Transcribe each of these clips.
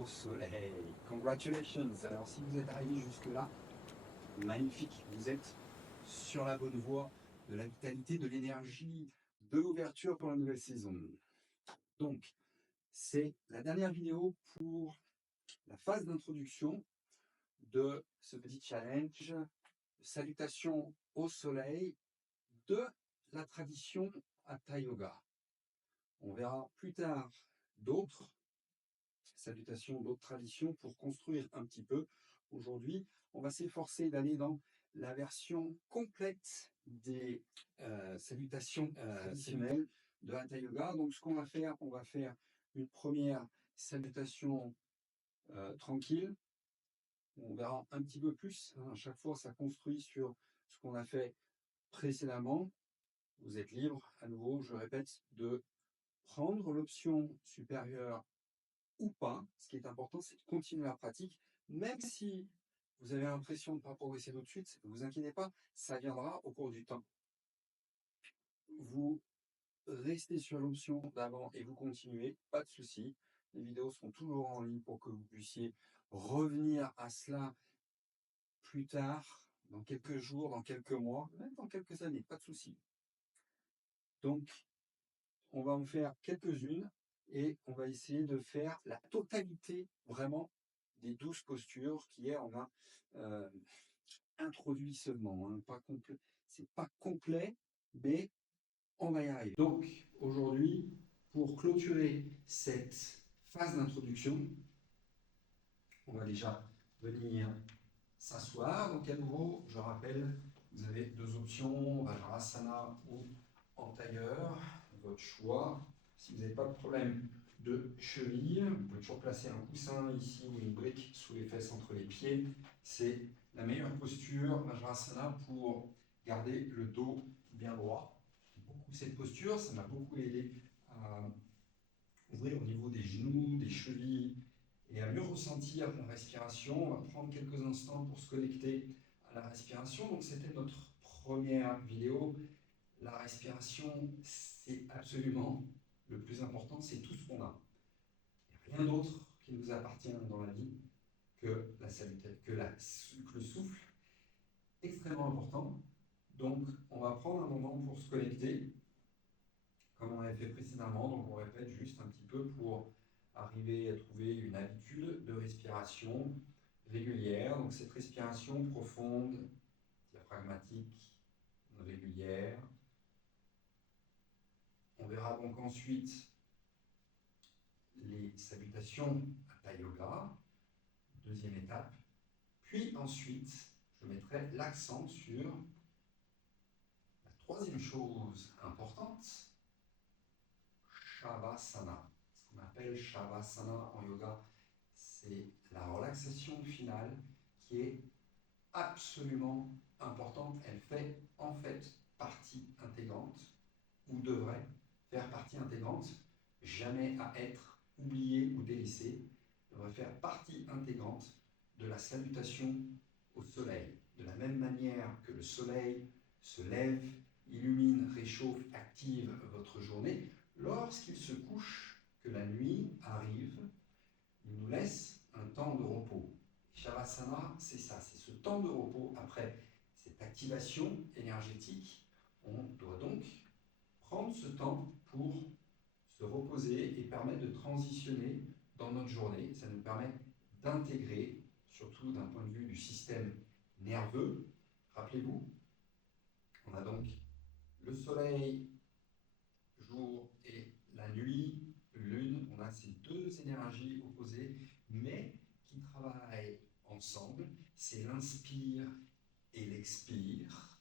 au soleil. Congratulations! Alors si vous êtes arrivé jusque-là, magnifique, vous êtes sur la bonne voie de la vitalité, de l'énergie, de l'ouverture pour la nouvelle saison. Donc, c'est la dernière vidéo pour la phase d'introduction de ce petit challenge. Salutations au soleil de la tradition Hatha Yoga. On verra plus tard d'autres salutations, d'autres traditions pour construire un petit peu. Aujourd'hui, on va s'efforcer d'aller dans la version complète des salutations traditionnelles de Hatha Yoga. Donc, ce qu'on va faire, on va faire une première salutation tranquille. On verra un petit peu plus. À chaque fois, ça construit sur ce qu'on a fait précédemment. Vous êtes libre, à nouveau, je répète, de prendre l'option supérieure ou pas. Ce qui est important, c'est de continuer la pratique, même si vous avez l'impression de ne pas progresser tout de suite, ne vous inquiétez pas, ça viendra au cours du temps. Vous restez sur l'option d'avant et vous continuez, pas de souci. Les vidéos seront toujours en ligne pour que vous puissiez revenir à cela plus tard, dans quelques jours, dans quelques mois, même dans quelques années, pas de souci. Donc, on va en faire quelques-unes et on va essayer de faire la totalité vraiment des 12 postures qu'hier on a introduit seulement. Hein, pas complet. C'est pas complet, mais on va y arriver. Donc aujourd'hui, pour clôturer cette phase d'introduction, on va déjà venir s'asseoir. Donc à nouveau, je rappelle, vous avez deux options, Vajrasana ou en tailleur, votre choix. Si vous n'avez pas de problème de cheville, vous pouvez toujours placer un coussin ici ou une brique sous les fesses entre les pieds. C'est la meilleure posture, Vajrasana, pour garder le dos bien droit. Beaucoup cette posture, ça m'a beaucoup aidé à ouvrir au niveau des genoux, des chevilles et à mieux ressentir la respiration. On va prendre quelques instants pour se connecter à la respiration. Donc c'était notre première vidéo. La respiration, c'est absolument le plus important, c'est tout ce qu'on a. Il n'y a rien d'autre qui nous appartient dans la vie que le souffle, extrêmement important. Donc, on va prendre un moment pour se connecter, comme on avait fait précédemment. Donc, on répète juste un petit peu pour arriver à trouver une habitude de respiration régulière. Donc, cette respiration profonde, diaphragmatique, régulière. On verra donc ensuite les salutations Hatha Yoga, deuxième étape. Puis ensuite, je mettrai l'accent sur la troisième chose importante, Shavasana. Ce qu'on appelle Shavasana en yoga, c'est la relaxation finale qui est absolument importante. Elle fait en fait partie intégrante, ou devrait faire partie intégrante, jamais à être oubliée ou délaissée, devrait faire partie intégrante de la salutation au soleil. De la même manière que le soleil se lève, illumine, réchauffe, active votre journée, lorsqu'il se couche, que la nuit arrive, il nous laisse un temps de repos. Shavasana, c'est ça, c'est ce temps de repos après cette activation énergétique. On doit donc prendre ce temps pour se reposer et permettre de transitionner dans notre journée. Ça nous permet d'intégrer, surtout d'un point de vue du système nerveux. Rappelez-vous, on a donc le soleil, jour, et la nuit, lune. On a ces deux énergies opposées, mais qui travaillent ensemble. C'est l'inspire et l'expire,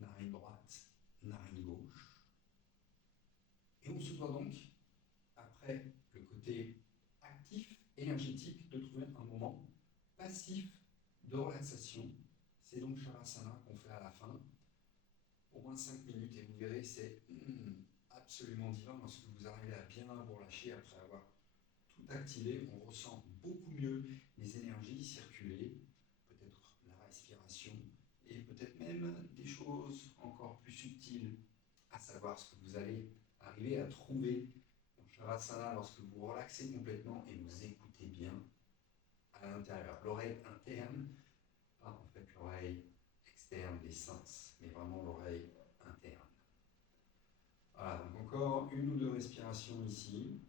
narine droite, narine gauche. Et on se doit donc, après le côté actif, énergétique, de trouver un moment passif de relaxation. C'est donc Shavasana qu'on fait à la fin, au moins 5 minutes, et vous verrez, c'est absolument divin lorsque vous arrivez à bien vous relâcher après avoir tout activé. On ressent beaucoup mieux les énergies circuler, peut-être la respiration, et peut-être même des choses encore plus subtiles, à savoir ce que vous allez arriver à trouver dans Shavasana, lorsque vous relaxez complètement et vous écoutez bien à l'intérieur. L'oreille interne, pas en fait l'oreille externe des sens, mais vraiment l'oreille interne. Voilà, donc encore une ou deux respirations ici.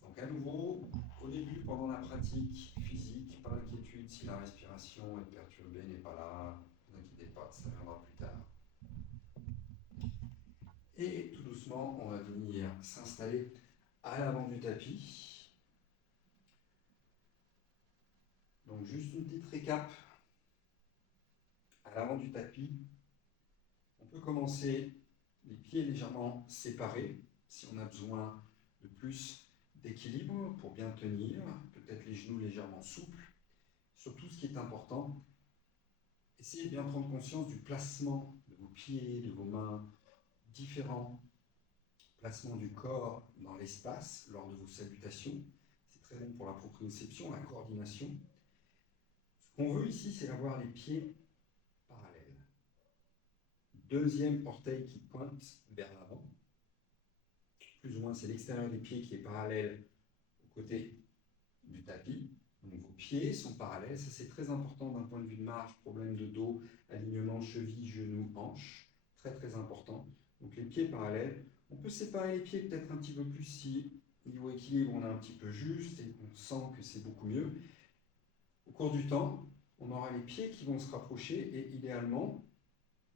Donc à nouveau, au début, pendant la pratique physique, pas d'inquiétude si la respiration est perturbée, n'est pas là, ne vous inquiétez pas, ça viendra plus tard. Et tout doucement, on va venir s'installer à l'avant du tapis. Donc juste une petite récap. À l'avant du tapis, on peut commencer les pieds légèrement séparés si on a besoin de plus d'équilibre pour bien tenir, peut-être les genoux légèrement souples. Surtout, ce qui est important, essayez de bien prendre conscience du placement de vos pieds, de vos mains, différents placements du corps dans l'espace lors de vos salutations. C'est très bon pour la proprioception, la coordination. Ce qu'on veut ici, c'est avoir les pieds parallèles. Deuxième orteil qui pointe vers l'avant. Plus ou moins, c'est l'extérieur des pieds qui est parallèle au côté du tapis. Donc vos pieds sont parallèles, ça c'est très important d'un point de vue de marche, problème de dos, alignement cheville, genou, hanche, très très important. Donc les pieds parallèles, on peut séparer les pieds peut-être un petit peu plus si niveau équilibre on est un petit peu juste et on sent que c'est beaucoup mieux. Au cours du temps, on aura les pieds qui vont se rapprocher et idéalement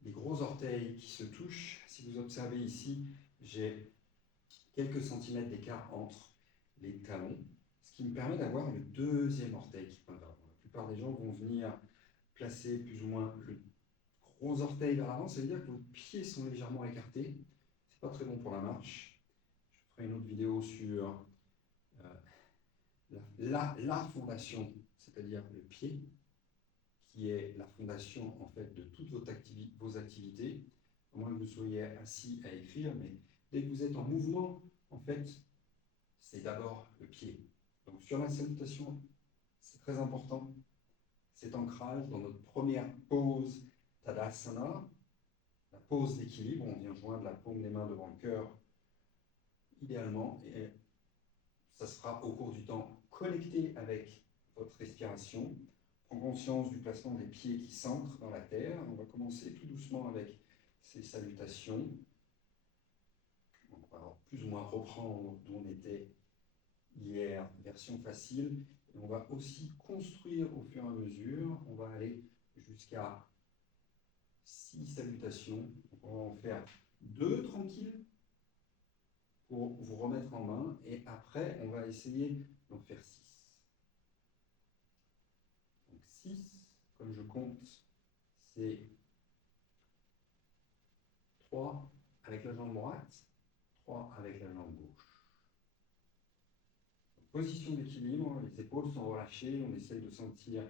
les gros orteils qui se touchent. Si vous observez ici, j'ai quelques centimètres d'écart entre les talons, ce qui me permet d'avoir le deuxième orteil qui pointe vers l'avant. La plupart des gens vont venir placer plus ou moins le gros orteil vers l'avant, ça veut dire que vos pieds sont légèrement écartés. C'est pas très bon pour la marche. Je ferai une autre vidéo sur la fondation, c'est-à-dire le pied, qui est la fondation en fait de toutes vos activités, à moins que vous soyez assis à écrire, mais dès que vous êtes en mouvement, en fait, c'est d'abord le pied. Donc sur la salutation, c'est très important, cet ancrage dans notre première pose Tadasana, la pose d'équilibre, on vient joindre la paume des mains devant le cœur, idéalement, et ça sera au cours du temps connecté avec votre respiration. Prends conscience du placement des pieds qui s'ancrent dans la terre. On va commencer tout doucement avec ces salutations. On va plus ou moins reprendre d'où on était hier, version facile. Et on va aussi construire au fur et à mesure. On va aller jusqu'à 6 salutations. Donc on va en faire 2 tranquilles pour vous remettre en main. Et après, on va essayer d'en faire 6. Donc 6, comme je compte, c'est 3 avec la jambe droite, 3 avec la jambe gauche. Position d'équilibre, les épaules sont relâchées, on essaye de sentir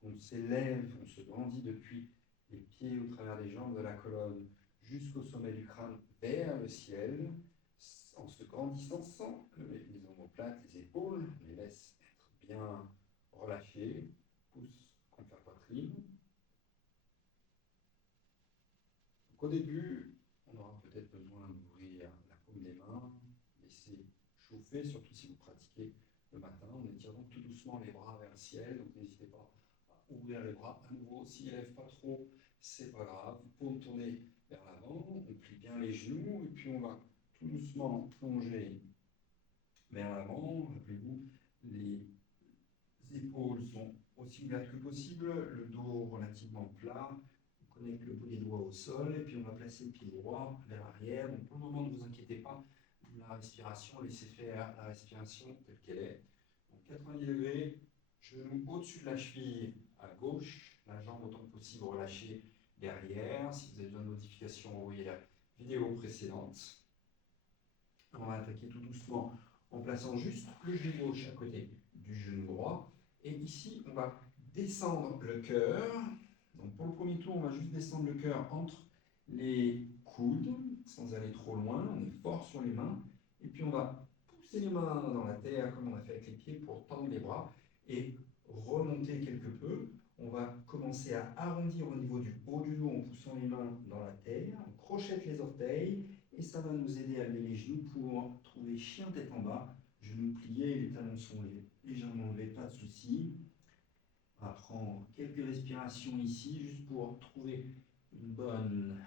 qu'on s'élève, on se grandit depuis les pieds au travers des jambes de la colonne jusqu'au sommet du crâne vers le ciel, en se grandissant sans lever les omoplates, les épaules, on les laisse être bien relâchées, pouce contre la poitrine. Donc au début, on aura peut-être besoin d'ouvrir la paume des mains, laisser chauffer, surtout si vous pratiquez le matin. On étire donc tout doucement les bras vers le ciel, donc n'hésitez pas à ouvrir les bras à nouveau. S'ils ne lèvent pas trop, c'est pas grave. Vous pouvez tourner vers l'avant, on plie bien les genoux et puis on va tout doucement plonger vers l'avant. Rappelez-vous, les épaules sont aussi ouvertes que possible, le dos relativement plat. On connecte le bout des doigts au sol et puis on va placer le pied droit vers l'arrière. Donc pour le moment, ne vous inquiétez pas, la respiration, laissez faire la respiration telle qu'elle est. Donc 90 degrés, genou au-dessus de la cheville à gauche, la jambe autant que possible relâchée derrière. Si vous avez besoin de modification, envoyez la vidéo précédente. On va attaquer tout doucement en plaçant juste le genou gauche à côté du genou droit. Et ici, on va descendre le cœur. Donc pour le premier tour, on va juste descendre le cœur entre les coudes, sans aller trop loin. On est fort sur les mains. Et puis on va pousser les mains dans la terre, comme on a fait avec les pieds, pour tendre les bras et remonter quelque peu On va commencer à arrondir au niveau du haut du dos en poussant les mains dans la terre. On crochette les orteils et ça va nous aider à lever les genoux pour trouver chien tête en bas. Genoux pliés, les talons sont légèrement levés, pas de souci. On va prendre quelques respirations ici juste pour trouver une bonne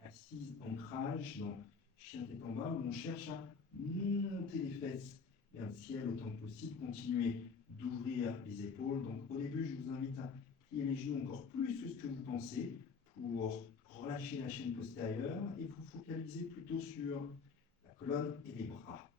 assise, ancrage dans chien tête en bas où on cherche à monter les fesses vers le ciel autant que possible. Continuer d'ouvrir les épaules. Donc au début, je vous invite à plier les genoux encore plus que ce que vous pensez pour relâcher la chaîne postérieure et vous focaliser plutôt sur la colonne et les bras.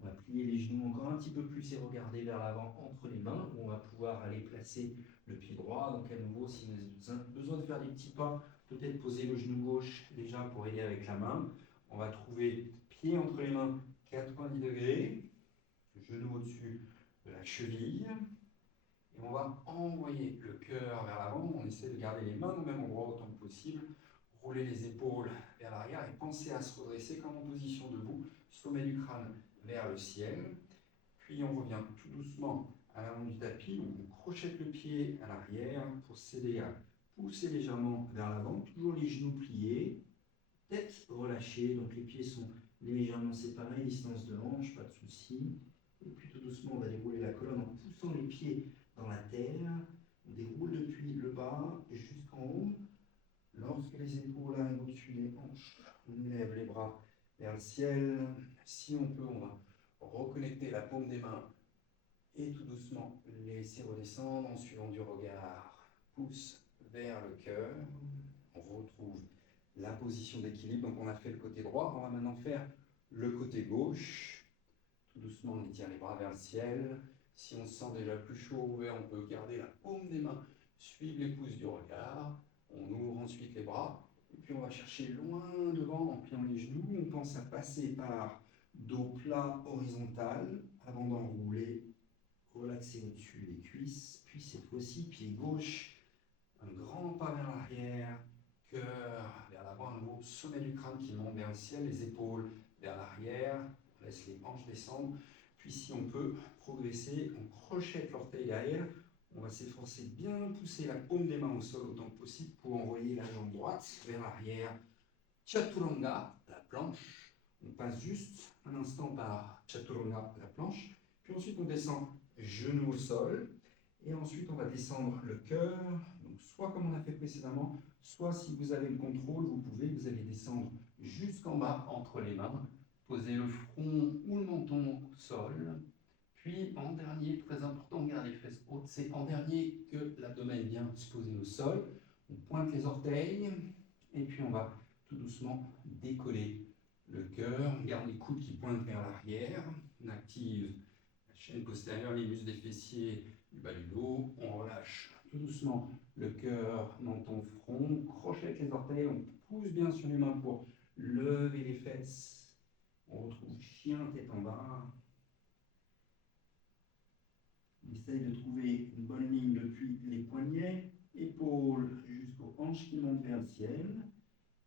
On va plier les genoux encore un petit peu plus et regarder vers l'avant entre les mains où on va pouvoir aller placer le pied droit. Donc à nouveau, si vous avez besoin de faire des petits pas, peut-être poser le genou gauche déjà pour aider avec la main. On va trouver pied entre les mains, 90 degrés, genou au-dessus de la cheville. Et on va envoyer le cœur vers l'avant. On essaie de garder les mains au même endroit autant que possible. Rouler les épaules vers l'arrière et penser à se redresser comme en position debout, sommet du crâne vers le ciel. Puis on revient tout doucement à l'avant du tapis, où on crochette le pied à l'arrière pour s'aider à pousser légèrement vers l'avant, toujours les genoux pliés, tête relâchée, donc les pieds sont légèrement séparés, distance de hanche, pas de souci. Et puis tout doucement, on va dérouler la colonne en poussant les pieds dans la terre. On déroule depuis le bas jusqu'en haut. Lorsque les épaules arrivent au-dessus des hanches, on lève les bras vers le ciel. Si on peut, on va reconnecter la paume des mains et tout doucement laisser redescendre en suivant du regard. Pouce vers le cœur. On retrouve la position d'équilibre. Donc on a fait le côté droit. On va maintenant faire le côté gauche. Tout doucement, on étire les bras vers le ciel. Si on se sent déjà plus chaud ou ouvert, on peut garder la paume des mains, suivre les pouces du regard. On ouvre ensuite les bras. Et puis on va chercher loin devant en pliant les genoux. On pense à passer par dos plat horizontal avant d'enrouler. Relaxer au-dessus des cuisses. Puis cette fois-ci, pied gauche. Un grand pas vers l'arrière. Cœur vers l'avant à nouveau. Sommet du crâne qui monte vers le ciel. Les épaules vers l'arrière. On laisse les hanches descendre. Puis si on peut progresser, on crochette l'orteil derrière. On va s'efforcer de bien pousser la paume des mains au sol autant que possible pour envoyer la jambe droite vers l'arrière. Chaturanga, la planche. On passe juste un instant par Chaturanga, la planche. Puis ensuite on descend genou au sol. Et ensuite on va descendre le cœur. Donc soit comme on a fait précédemment, soit si vous avez le contrôle, vous allez descendre jusqu'en bas entre les mains. Posez le front ou le menton au sol. Puis en dernier, très important, garder les fesses hautes, c'est en dernier que l'abdomen vient se poser au sol. On pointe les orteils et puis on va tout doucement décoller le cœur. On garde les coudes qui pointent vers l'arrière. On active la chaîne postérieure, les muscles des fessiers, du bas du dos. On relâche tout doucement le cœur, menton, front. On crochette les orteils, on pousse bien sur les mains pour lever les fesses. On retrouve chien tête en bas. On essaye de trouver une bonne ligne depuis les poignets, épaules jusqu'aux hanches qui montent vers le ciel.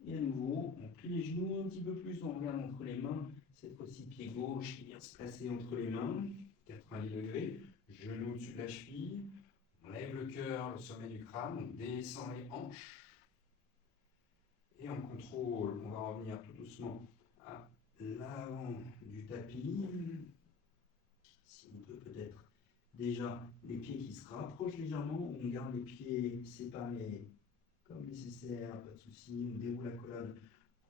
Et à nouveau, on plie les genoux un petit peu plus, on regarde entre les mains. Cette fois-ci, pied gauche qui vient se placer entre les mains, 90 degrés, genou au-dessus de la cheville. On lève le cœur, le sommet du crâne, on descend les hanches. Et en contrôle, on va revenir tout doucement à l'avant du tapis. Si on peut peut-être déjà les pieds qui se rapprochent légèrement, on garde les pieds séparés comme nécessaire, pas de souci, on déroule la colonne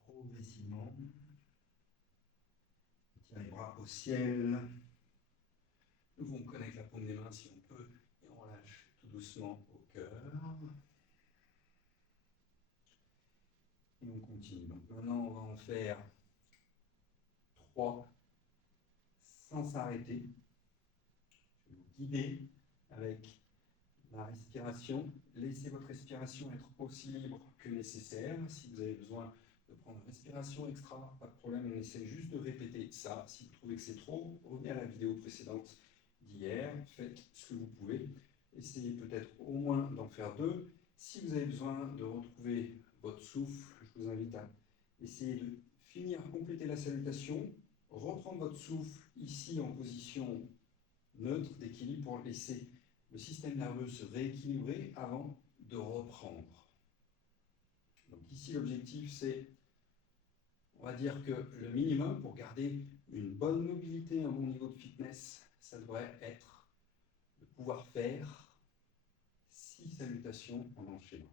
progressivement. On tient les bras au ciel. On connecte la paume des mains si on peut et on relâche tout doucement au cœur. Et on continue. Donc maintenant, on va en faire 3 sans s'arrêter. Je vais vous guider avec la respiration. Laissez votre respiration être aussi libre que nécessaire. Si vous avez besoin de prendre une respiration extra, pas de problème, on essaie juste de répéter ça. Si vous trouvez que c'est trop, revenez à la vidéo précédente d'hier, faites ce que vous pouvez. Essayez peut-être au moins d'en faire 2. Si vous avez besoin de retrouver votre souffle, je vous invite à essayer de finir, compléter la salutation, reprendre votre souffle ici en position neutre d'équilibre pour laisser le système nerveux se rééquilibrer avant de reprendre. Donc ici, l'objectif, c'est, on va dire que le minimum pour garder une bonne mobilité, un bon niveau de fitness, ça devrait être de pouvoir faire 6 salutations en enchaînement.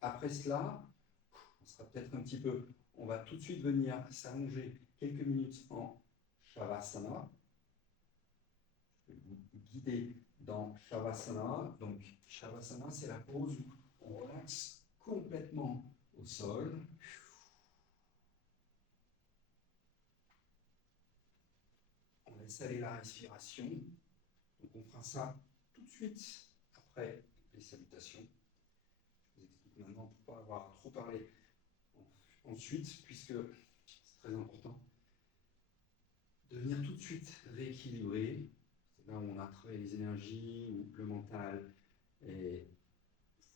Après cela, on sera peut-être un petit peu, on va tout de suite venir s'allonger quelques minutes en Shavasana. Je vais vous guider dans Shavasana. Donc, Shavasana, c'est la pose où on relaxe complètement au sol. On laisse aller la respiration. Donc, on fera ça tout de suite après les salutations. Je vous explique maintenant pour ne pas avoir trop parlé ensuite, puisque c'est très important de venir tout de suite rééquilibrer. C'est là où on a travaillé les énergies, où le mental est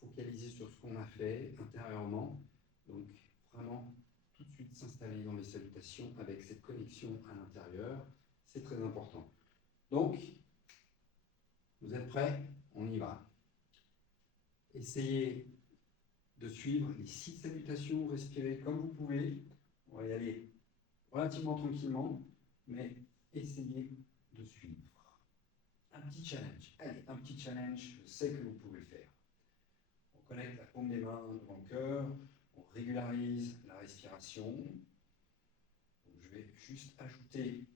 focalisé sur ce qu'on a fait intérieurement. Donc vraiment tout de suite s'installer dans les salutations avec cette connexion à l'intérieur, c'est très important. Donc, vous êtes prêts? On y va. Essayez de suivre les 6 salutations, respirez comme vous pouvez. On va y aller relativement tranquillement, mais essayez de suivre. Un petit challenge. Allez, un petit challenge, je sais que vous pouvez le faire. On connecte la paume des mains devant le cœur, on régularise la respiration. Donc, je vais juste ajouter,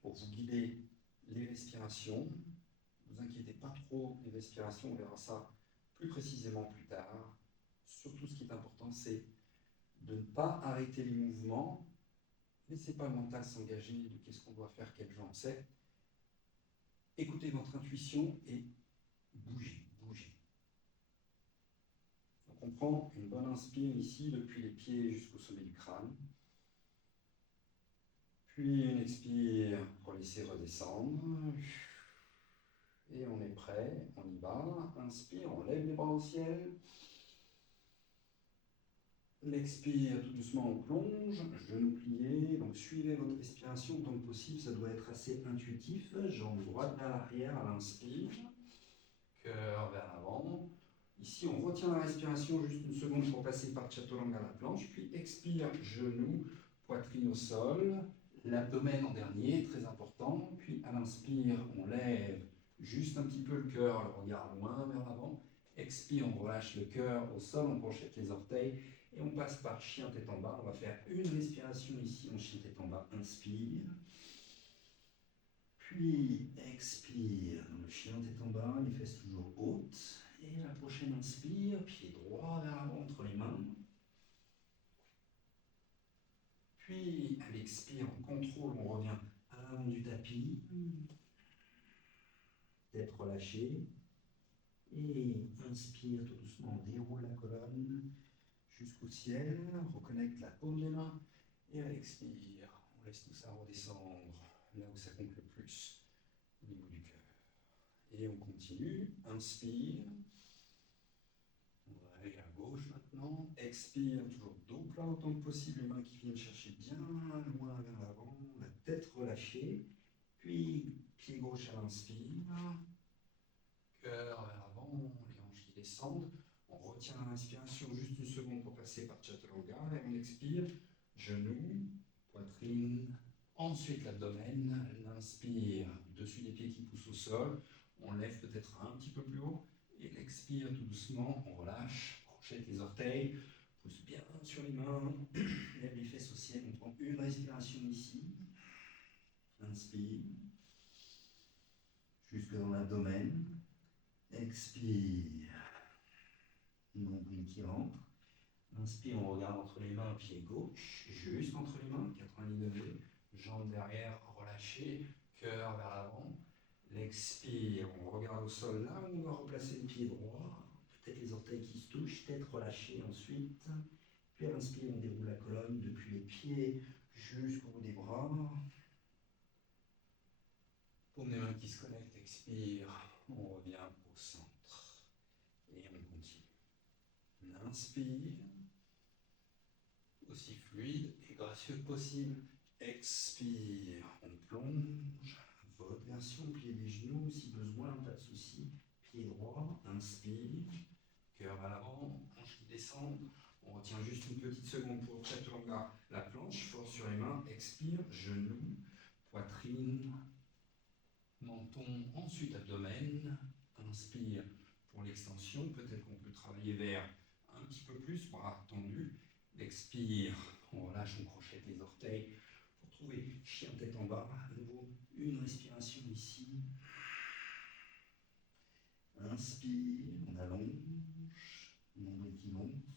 pour vous guider, les respirations. Ne vous inquiétez pas trop des respirations, on verra ça plus précisément plus tard. Surtout, ce qui est important, c'est de ne pas arrêter les mouvements. Laissez pas le mental s'engager de qu'est-ce qu'on doit faire, quelle jambe c'est. Écoutez votre intuition et bougez, bougez. Donc on prend une bonne inspire ici, depuis les pieds jusqu'au sommet du crâne. Puis une expire pour laisser redescendre. Et on est prêt, on y va. Inspire, on lève les bras au ciel. L'expire, tout doucement, on plonge, genoux pliés. Donc suivez votre respiration tant que possible, ça doit être assez intuitif. Jambe droite vers l'arrière à l'inspire. Cœur vers l'avant. Ici, on retient la respiration juste une seconde pour passer par Chaturanga à la planche. Puis expire, genoux, poitrine au sol. L'abdomen en dernier, très important. Puis à l'inspire, on lève juste un petit peu le cœur, le regard loin vers l'avant. Expire, on relâche le cœur au sol, on penchette les orteils. Et on passe par chien tête en bas. On va faire une respiration ici en chien tête en bas. Inspire. Puis expire. Dans le chien tête en bas, les fesses toujours hautes. Et la prochaine inspire, pied droit vers l'avant entre les mains. Puis à l'expire, on contrôle, on revient à l'avant du tapis. Tête relâchée. Et inspire tout doucement, on déroule la colonne jusqu'au ciel, on reconnecte la paume des mains. Et à l'expire, on laisse tout ça redescendre là où ça compte le plus, au niveau du cœur. Et on continue, inspire. On va aller à gauche maintenant. Expire, toujours dos plat autant que possible, les mains qui viennent chercher bien loin vers l'avant, la tête relâchée. Puis pied gauche à l'inspire. Cœur vers l'avant, les hanches qui descendent. On retient la respiration juste une seconde pour passer par Chaturanga et on expire. Genoux, poitrine, ensuite l'abdomen. L'inspire, dessus des pieds qui poussent au sol. On lève peut-être un petit peu plus haut. Et l'expire tout doucement, on relâche, crochette les orteils, pousse bien sur les mains, lève les fesses au ciel. On prend une respiration ici. Inspire, jusque dans l'abdomen. Expire, nombril qui rentre. Inspire, on regarde entre les mains, pied gauche, juste entre les mains, 90 degrés. Jambes derrière relâchées, cœur vers l'avant. L'expire, on regarde au sol là où on va replacer le pied droit. Peut-être les orteils qui se touchent, tête relâchée ensuite. Puis à l'inspire, on déroule la colonne depuis les pieds jusqu'au bout des bras. Paume des mains qui se connectent, expire, on revient au centre. Et on continue. On inspire, aussi fluide et gracieux que possible. Expire, on plonge, votre version, pliez les genoux si besoin, pas de souci. Pied droit, inspire, cœur à l'avant, hanches qui descendent. On retient juste une petite seconde pour chaturanga. La planche, force sur les mains, expire, genoux, poitrine, menton, ensuite abdomen. Inspire pour l'extension, peut-être qu'on peut travailler vers un petit peu plus, bras tendus. Expire, on relâche, on crochette les orteils. Pour trouver chien tête en bas, à nouveau, une respiration ici. Inspire, on allonge, nombril qui gonfle.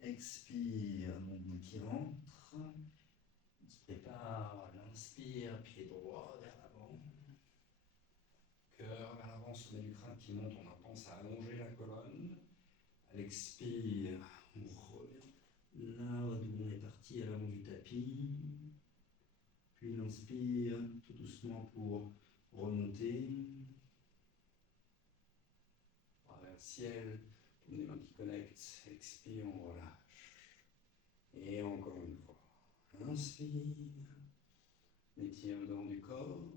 Expire, nombril qui rentre. On se prépare, l'inspire, pied droit vers l'avant. Cœur vers l'avant, sommet du crâne qui monte, on pense à allonger la colonne. À l'expire, on revient là d'où on est parti à l'avant du tapis. Puis l'inspire tout doucement pour remonter. Bras vers le ciel, les mains qui connectent. Expire, on relâche. Et encore une fois. Inspire. Étire le devant du corps.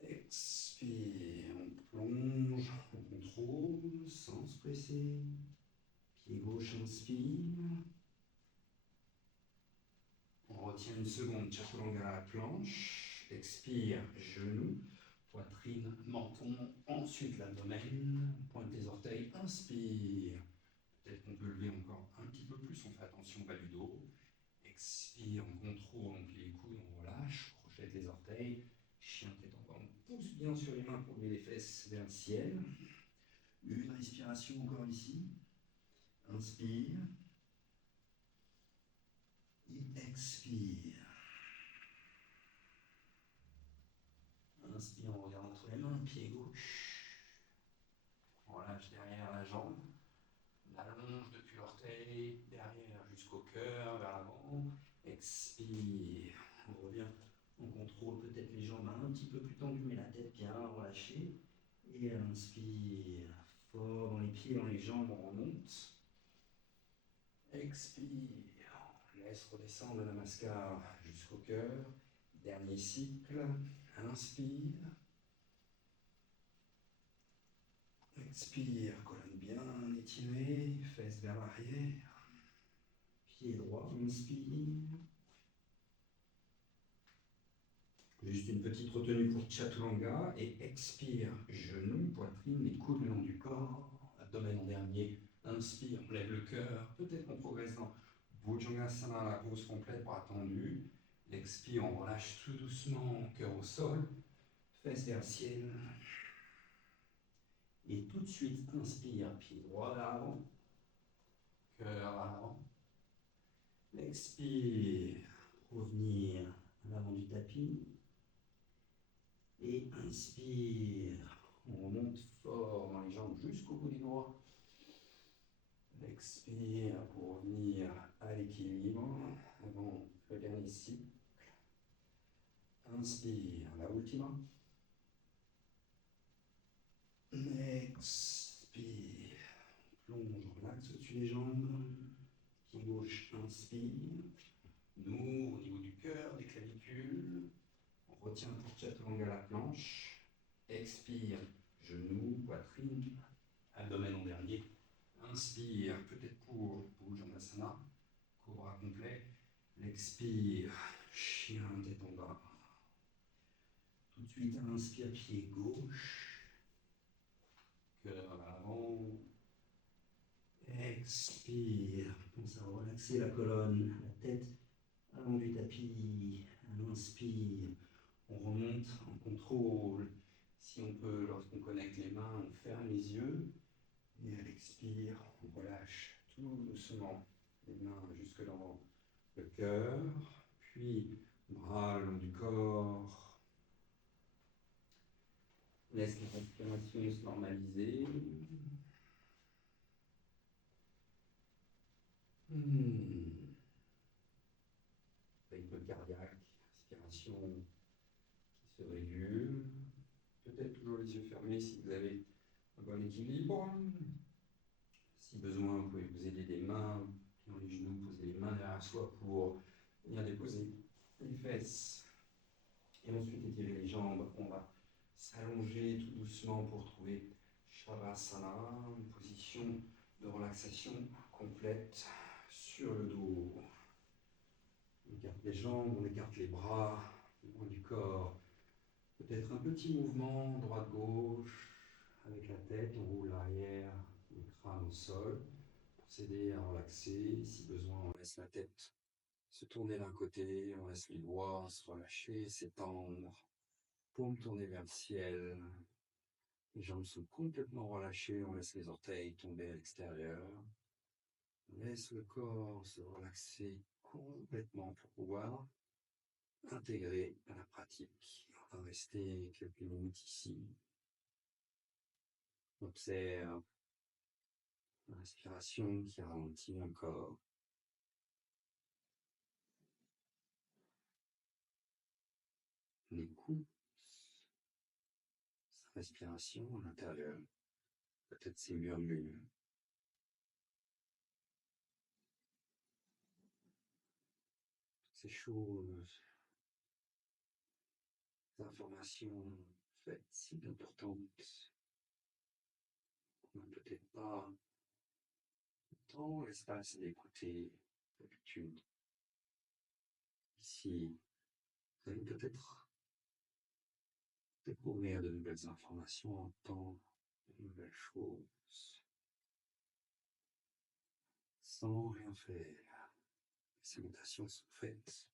Expire, on plonge, on contrôle, sans se presser. Pied gauche, inspire. On retient une seconde, chaturanga à la planche. Expire, genou, poitrine, menton, ensuite l'abdomen. Pointe les orteils, inspire. Peut-être qu'on peut lever encore un petit peu plus, on fait attention bas du dos. Expire, on contrôle, on plie les coudes, on relâche, crochette les orteils. Chien tête en bas, on pousse bien sur les mains pour lever les fesses vers le ciel. Une respiration encore ici. Inspire. Et expire. Inspire, on regarde entre les mains, pied gauche. On relâche derrière la jambe. On allonge depuis l'orteil, derrière jusqu'au cœur, vers l'avant. Expire. On revient. On contrôle peut-être les jambes un petit peu plus tendues, mais la tête bien relâchée. Et inspire. Fort dans les pieds, dans les jambes, on remonte. Expire. On laisse redescendre le namaskar jusqu'au cœur. Dernier cycle. Inspire. Expire, colonne bien étirée, fesses vers l'arrière. Pied droit, inspire. Juste une petite retenue pour chaturanga et expire, genoux, poitrine, les coudes le long du corps, abdomen en dernier. Inspire, on lève le cœur, peut-être qu'on progresse dans Bhujangasana, la pose complète, bras tendus. L'expire, on relâche tout doucement, cœur au sol, fesses vers le ciel. Et tout de suite, inspire, pied droit vers l'avant, cœur vers l'avant. Expire, revenir à l'avant du tapis. Et inspire, on remonte fort dans les jambes jusqu'au bout des doigts. Expire pour revenir à l'équilibre avant le dernier cycle. Inspire, la ultima. Expire, plonge, relaxe au-dessus des jambes. Pied gauche, inspire. Nous, au niveau du cœur, des clavicules. On retient pour chaturanga la planche. Expire, genoux, poitrine, abdomen en dernier. Inspire, peut-être pour Bhujangasana, cobra complet. L'expire, chien tête en bas. Tout de suite, inspire, pied gauche. Cœur à l'avant. Expire, pense à relaxer la colonne, la tête à l'avant du tapis. Inspire, on remonte en contrôle. Si on peut, lorsqu'on connecte les mains, on ferme les yeux. Et à l'expire, on relâche tout doucement les mains jusque dans le cœur. Puis, bras le long du corps. Laisse la respiration se normaliser. Rythme cardiaque, respiration qui se régule. Peut-être toujours les yeux fermés si vous avez un bon équilibre. Si besoin, vous pouvez vous aider des mains dans les genoux, poser les mains derrière soi pour venir déposer les fesses Et ensuite, étirer les jambes. On va s'allonger tout doucement pour trouver Shavasana, une position de relaxation complète sur le dos. On écarte les jambes, on écarte les bras, le loin du corps. Peut-être un petit mouvement droite-gauche avec la tête, on roule l'arrière, le crâne au sol pour s'aider à relaxer. Si besoin, on laisse la tête se tourner d'un côté, on laisse les doigts se relâcher, s'étendre, paume tourner vers le ciel. Les jambes sont complètement relâchées, on laisse les orteils tomber à l'extérieur. On laisse le corps se relaxer complètement pour pouvoir intégrer à la pratique. On va rester quelques minutes ici. On observe la respiration qui ralentit encore. On écoute sa respiration à l'intérieur. Peut-être ses murmures. Ces choses, ces informations faites si importantes qu'on n'a peut-être pas le temps, l'espace d'écouter d'habitude. Ici, vous allez peut-être découvrir de nouvelles informations, entendre de nouvelles choses, sans rien faire. Ces méditations sont faites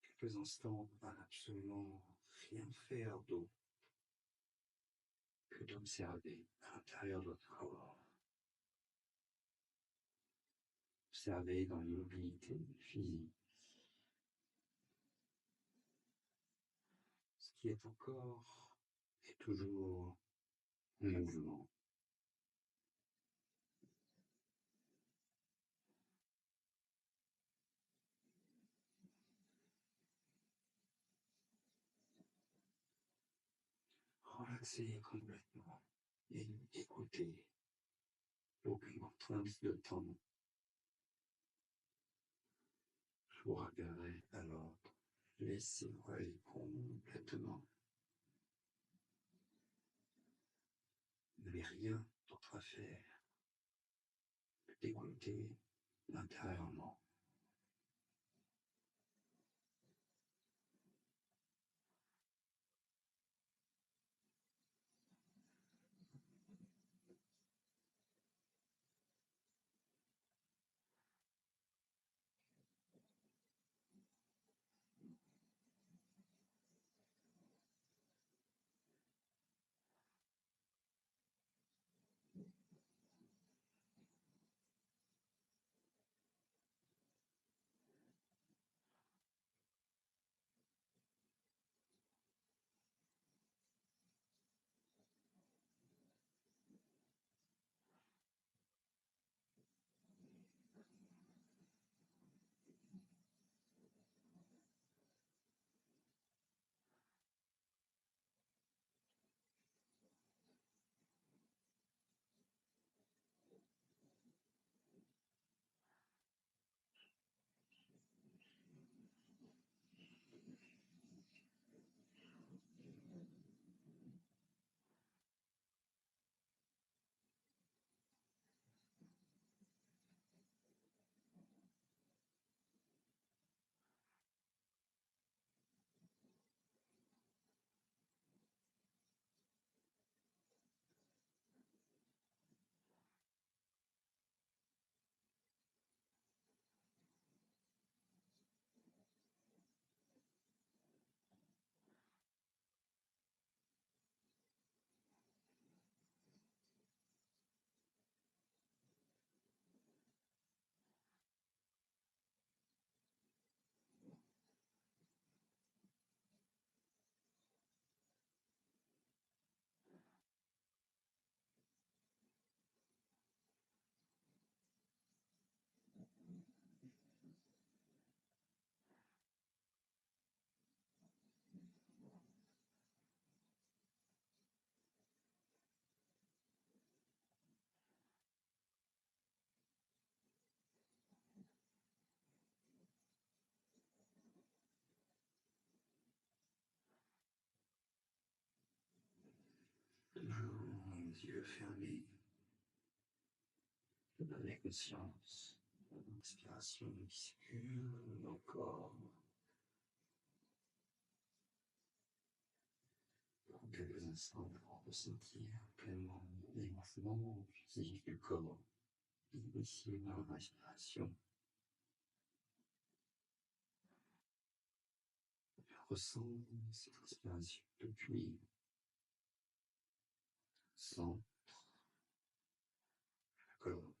quelques instants à absolument rien faire d'autre que d'observer à l'intérieur de votre corps. Observer dans l'immobilité physique ce qui est encore et toujours en mouvement. Relaxez complètement et écoutez. Aucune contrainte de temps. Je vous rappellerai alors, laissez-vous aller complètement. Vous n'avez rien d'autre à faire que d'écouter intérieurement. les yeux fermés, prenez conscience de l'inspiration qui circule dans le corps. Pour quelques instants, pour ressentir pleinement les mouvements physiques du corps, initiés par la respiration. Ressens cette respiration depuis centre, la colonne,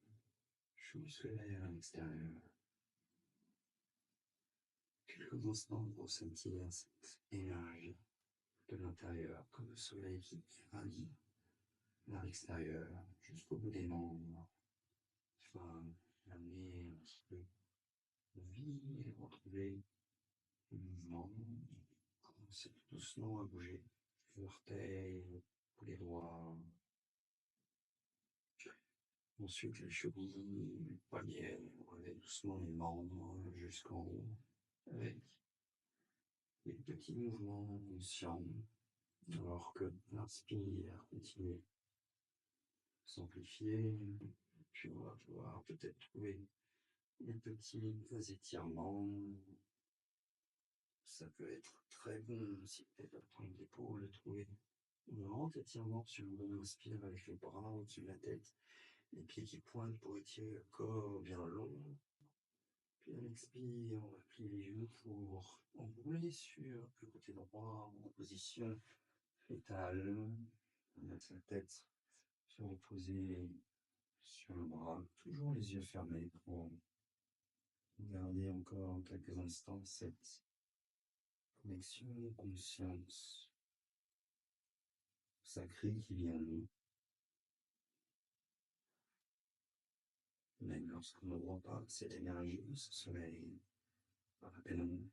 jusque l'air à l'extérieur. Quelques instants pour sentir cette énergie de l'intérieur, comme le soleil qui irradie vers l'extérieur, jusqu'au bout des membres, afin d'amener un petit peu de vie et de retrouver le mouvement. Commencez tout doucement à bouger les orteils, les doigts, ensuite les chevilles, les poignets, relevez doucement les membres jusqu'en haut, avec des petits mouvements conscients, alors que l'inspire continue de s'amplifier, puis on va pouvoir peut-être trouver des petits étirements. Ça peut être très bon aussi, peut-être à prendre l'épaule, trouver un grand étirement sur le inspire avec les bras au-dessus de la tête, les pieds qui pointent pour étirer le corps bien long. Puis à l'expire, on va plier les genoux pour enrouler sur le côté droit en position fétale. Mettre sa tête se reposer sur le bras, toujours les yeux fermés pour garder encore quelques instants cette connexion conscience sacrée qui vient de nous. Même lorsqu'on ne voit pas cette énergie, ce soleil, dans la pénombre,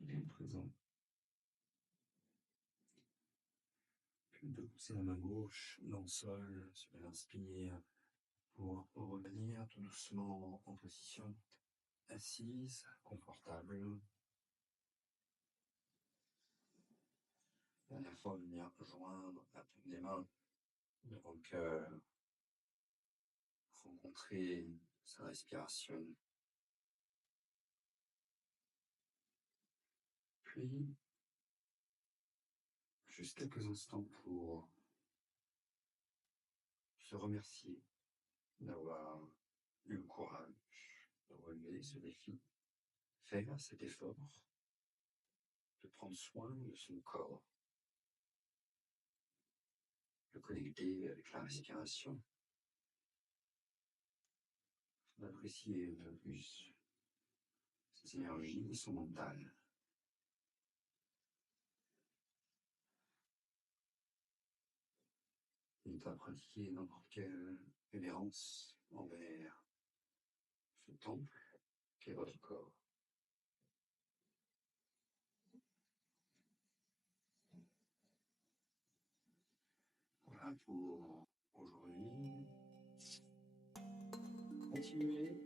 il est présent. Puis de pousser la main gauche dans le sol sur l'inspire pour revenir tout doucement en position assise, confortable. Dernière fois, venir joindre la paume des mains devant le cœur, rencontrer sa respiration. Puis, juste quelques instants pour se remercier d'avoir eu le courage de relever ce défi, faire cet effort, de prendre soin de son corps, de connecter avec la respiration, d'apprécier un peu plus ses énergies, son mental. Et de pratiquer n'importe quelle révérence envers ce temple qu'est votre corps. Voilà pour aujourd'hui. Continuez,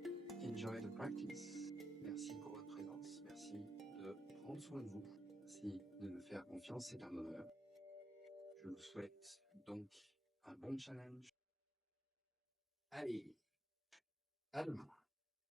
enjoy the practice. Merci pour votre présence, merci de prendre soin de vous, merci de me faire confiance, c'est un honneur. Je vous souhaite donc un bon challenge. Allez, à demain.